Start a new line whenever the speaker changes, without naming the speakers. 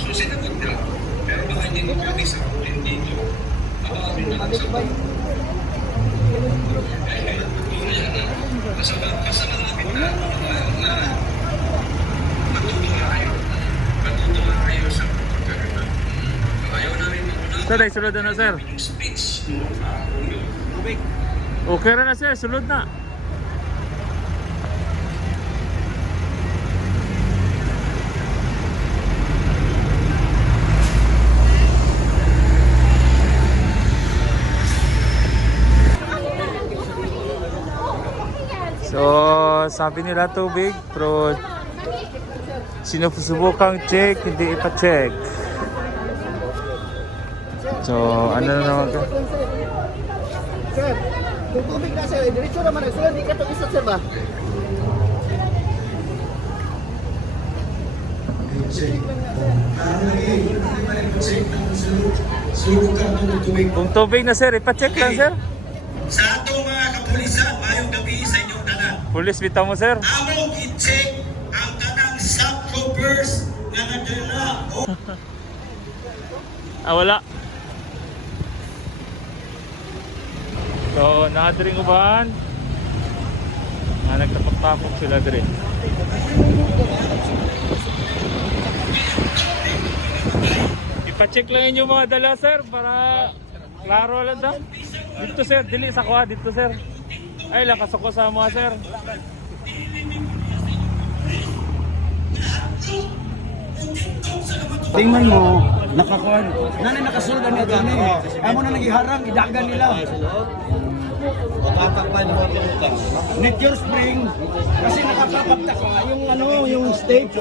Susunod na. Pero na na, Sir, ay, na na, sir. Yung speech Okay na na, sir. Sunod na. So, sabi nila tubig, pero sinusubukang check, hindi ipa-check. So, ano na naman ka?
Sir, kung tubig na sir, diretso naman ang sir, di ka to isa sir ba?
Kung tubig na sir, ipa-check lang sir.
Sa
Police bitaw mo sir.
Amo i-check ang kanang subtroopers nga nadala o
Ah, wala. So, nakadring ubahan. Ah, nagtapok-tapok sila dre. Ipa-check lang inyo mga dala sir para klaro lang da. Dito sir, dili sa kuha dito sir. Ay, lakas ako sa mga sir.
Tingnan mo, nakakuan. Nanay nakasulda niya gani. Amo na nagiharang idagan nila. Need your spring kasi nakakapagtaka yung ano, yung stage